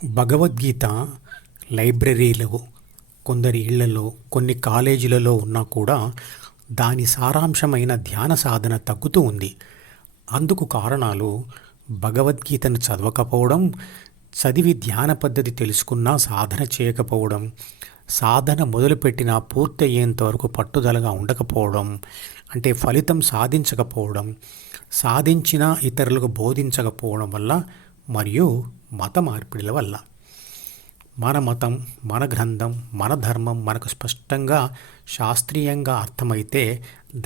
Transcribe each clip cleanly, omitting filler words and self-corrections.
భగవద్గీత లైబ్రరీలో, కొందరి ఇళ్లలో, కొన్ని కాలేజీలలో ఉన్నా కూడా దాని సారాంశమైన ధ్యాన సాధన తగ్గుతూ ఉంది. అందుకు కారణాలు భగవద్గీతను చదవకపోవడం, చదివి ధ్యాన పద్ధతి తెలుసుకున్నా సాధన చేయకపోవడం, సాధన మొదలుపెట్టినా పూర్తయ్యేంత వరకు పట్టుదలగా ఉండకపోవడం, అంటే ఫలితం సాధించకపోవడం, సాధించినా ఇతరులకు బోధించకపోవడం వల్ల, మరియు మత మార్పిడిల వల్ల. మన మతం, మన గ్రంథం, మన ధర్మం మనకు స్పష్టంగా శాస్త్రీయంగా అర్థమైతే,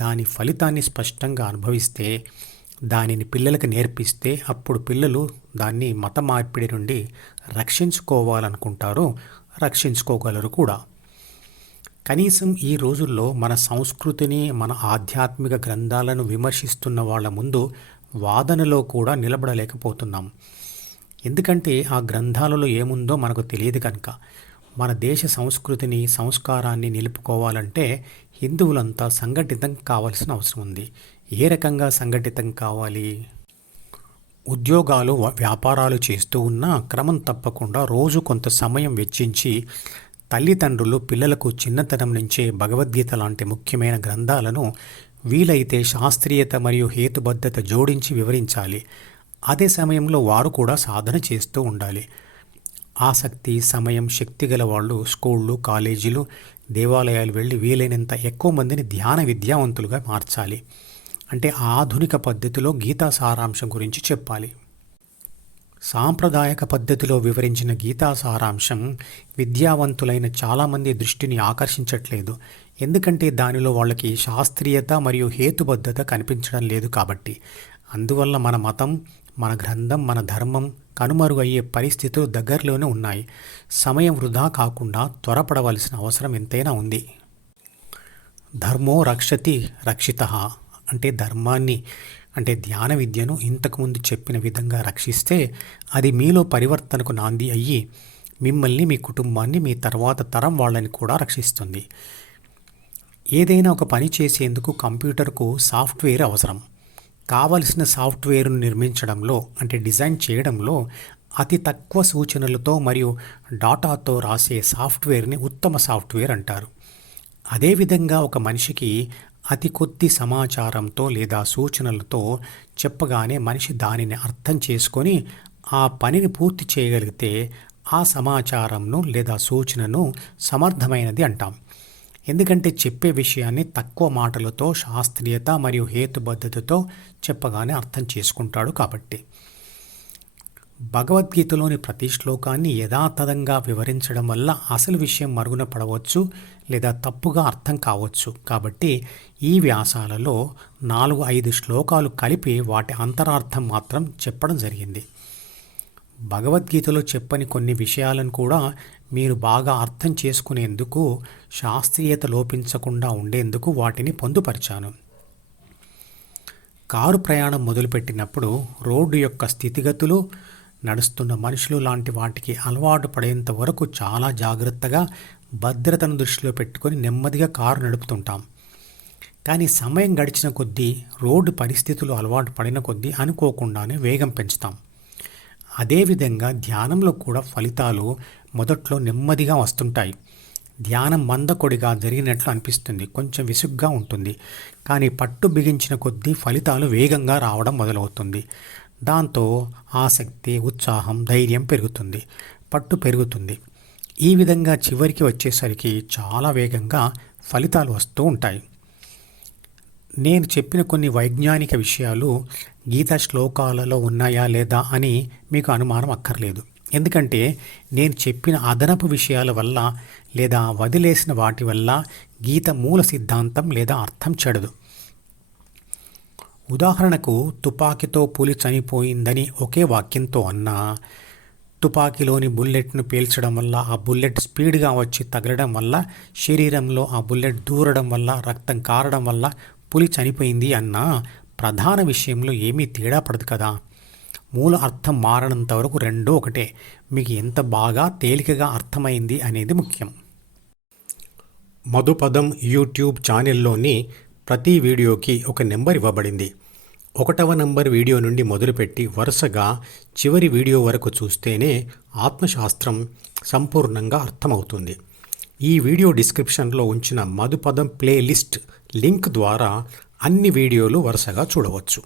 దాని ఫలితాన్ని స్పష్టంగా అనుభవిస్తే, దానిని పిల్లలకు నేర్పిస్తే అప్పుడు పిల్లలు దాన్ని మత మార్పిడి నుండి రక్షించుకోవాలనుకుంటారు, రక్షించుకోగలరు కూడా. కనీసం ఈ రోజుల్లో మన సంస్కృతిని, మన ఆధ్యాత్మిక గ్రంథాలను విమర్శిస్తున్న వాళ్ళ ముందు వాదనలో కూడా నిలబడలేకపోతున్నాం. ఎందుకంటే ఆ గ్రంథాలలో ఏముందో మనకు తెలియదు కనుక. మన దేశ సంస్కృతిని, సంస్కారాన్ని నిలుపుకోవాలంటే హిందువులంతా సంఘటితం కావాల్సిన అవసరం ఉంది. ఏ రకంగా సంఘటితం కావాలి? ఉద్యోగాలు, వ్యాపారాలు చేస్తూ ఉన్నా క్రమం తప్పకుండా రోజు కొంత సమయం వెచ్చించి తల్లిదండ్రులు పిల్లలకు చిన్నతనం నుంచే భగవద్గీత లాంటి ముఖ్యమైన గ్రంథాలను వీలైతే శాస్త్రీయత మరియు హేతుబద్ధత జోడించి వివరించాలి. అదే సమయంలో వారు కూడా సాధన చేస్తూ ఉండాలి. ఆసక్తి, సమయం, శక్తి గల వాళ్ళు స్కూళ్ళు, కాలేజీలు, దేవాలయాలు వెళ్ళి వీలైనంత ఎక్కువ మందిని ధ్యాన విద్యావంతులుగా మార్చాలి. అంటే ఆధునిక పద్ధతిలో గీతా సారాంశం గురించి చెప్పాలి. సాంప్రదాయక పద్ధతిలో వివరించిన గీతా సారాంశం విద్యావంతులైన చాలామంది దృష్టిని ఆకర్షించట్లేదు. ఎందుకంటే దానిలో వాళ్ళకి శాస్త్రీయత మరియు హేతుబద్ధత కనిపించడం లేదు కాబట్టి. అందువల్ల మన మతం, మన గ్రంథం, మన ధర్మం కనుమరుగయ్యే పరిస్థితులు దగ్గరలోనే ఉన్నాయి. సమయం వృధా కాకుండా త్వరపడవలసిన అవసరం ఎంతైనా ఉంది. ధర్మో రక్షతి రక్షితః, అంటే ధర్మాన్ని, అంటే ధ్యాన విద్యను ఇంతకుముందు చెప్పిన విధంగా రక్షిస్తే అది మీలో పరివర్తనకు నాంది అయ్యి మిమ్మల్ని, మీ కుటుంబాన్ని, మీ తర్వాత తరం వాళ్ళని కూడా రక్షిస్తుంది. ఏదైనా ఒక పని చేసేందుకు కంప్యూటర్కు సాఫ్ట్వేర్ అవసరం. కావలసిన సాఫ్ట్వేర్ను నిర్మించడంలో, అంటే డిజైన్ చేయడంలో అతి తక్కువ సూచనలతో మరియు డాటాతో రాసే సాఫ్ట్వేర్ని ఉత్తమ సాఫ్ట్వేర్ అంటారు. అదేవిధంగా ఒక మనిషికి అతి కొద్ది సమాచారంతో లేదా సూచనలతో చెప్పగానే మనిషి దానిని అర్థం చేసుకొని ఆ పనిని పూర్తి చేయగలిగితే ఆ సమాచారంను లేదా సూచనను సమర్థమైనది అంటాం. ఎందుకంటే చెప్పే విషయాన్ని తక్కువ మాటలతో, శాస్త్రీయత మరియు హేతుబద్ధతతో చెప్పగానే అర్థం చేసుకుంటాడు కాబట్టి. భగవద్గీతలోని ప్రతి శ్లోకాన్ని యథాతథంగా వివరించడం వల్ల అసలు విషయం మరుగున పడవచ్చు లేదా తప్పుగా అర్థం కావచ్చు. కాబట్టి ఈ వ్యాసాలలో 4-5 శ్లోకాలు కలిపి వాటి అంతరార్థం మాత్రం చెప్పడం జరిగింది. భగవద్గీతలో చెప్పని కొన్ని విషయాలను కూడా మీరు బాగా అర్థం చేసుకునేందుకు, శాస్త్రీయత లోపించకుండా ఉండేందుకు వాటిని పొందుపరిచాను. కారు ప్రయాణం మొదలుపెట్టినప్పుడు రోడ్డు యొక్క స్థితిగతులు, నడుస్తున్న మనుషులు లాంటి వాటికి అలవాటు పడేంత వరకు చాలా జాగ్రత్తగా, భద్రతను దృష్టిలో పెట్టుకొని నెమ్మదిగా కారు నడుపుతుంటాం. కానీ సమయం గడిచిన కొద్దీ, రోడ్డు పరిస్థితులు అలవాటు పడిన కొద్దీ అనుకోకుండానే వేగం పెంచుతాం. అదేవిధంగా ధ్యానంలో కూడా ఫలితాలు మొదట్లో నెమ్మదిగా వస్తుంటాయి. ధ్యానం మందకొడిగా జరిగినట్లు అనిపిస్తుంది, కొంచెం విసుగ్గా ఉంటుంది. కానీ పట్టు బిగించిన కొద్దీ ఫలితాలు వేగంగా రావడం మొదలవుతుంది. దాంతో ఆసక్తి, ఉత్సాహం, ధైర్యం పెరుగుతుంది, పట్టు పెరుగుతుంది. ఈ విధంగా చివరికి వచ్చేసరికి చాలా వేగంగా ఫలితాలు వస్తూ ఉంటాయి. నేను చెప్పిన కొన్ని వైజ్ఞానిక విషయాలు గీతా శ్లోకాలలో ఉన్నాయా లేదా అని మీకు అనుమానం అక్కర్లేదు. ఎందుకంటే నేను చెప్పిన అదనపు విషయాల వల్ల లేదా వదిలేసిన వాటి వల్ల గీత మూల సిద్ధాంతం లేదా అర్థం చెడదు. ఉదాహరణకు తుపాకీతో పులి చనిపోయిందని ఒకే వాక్యంతో అన్నా, తుపాకీలోని బుల్లెట్ను పేల్చడం వల్ల ఆ బుల్లెట్ స్పీడ్గా వచ్చి తగలడం వల్ల, శరీరంలో ఆ బుల్లెట్ దూరడం వల్ల, రక్తం కారడం వల్ల పులి చనిపోయింది అన్నా ప్రధాన విషయంలో ఏమీ తేడా పడదు కదా. మూల అర్థం మారనంత వరకు రెండూ ఒకటే. మీకు ఎంత బాగా తేలికగా అర్థమైంది అనేది ముఖ్యం. మధుపదం యూట్యూబ్ ఛానల్లోని ప్రతి వీడియోకి ఒక నెంబర్ ఇవ్వబడింది. 1వ నంబర్ వీడియో నుండి మొదలుపెట్టి వరుసగా చివరి వీడియో వరకు చూస్తేనే ఆత్మశాస్త్రం సంపూర్ణంగా అర్థమవుతుంది. ఈ వీడియో డిస్క్రిప్షన్లో ఉంచిన మధుపదం ప్లేలిస్ట్ లింక్ ద్వారా అన్ని వీడియోలు వరుసగా చూడవచ్చు.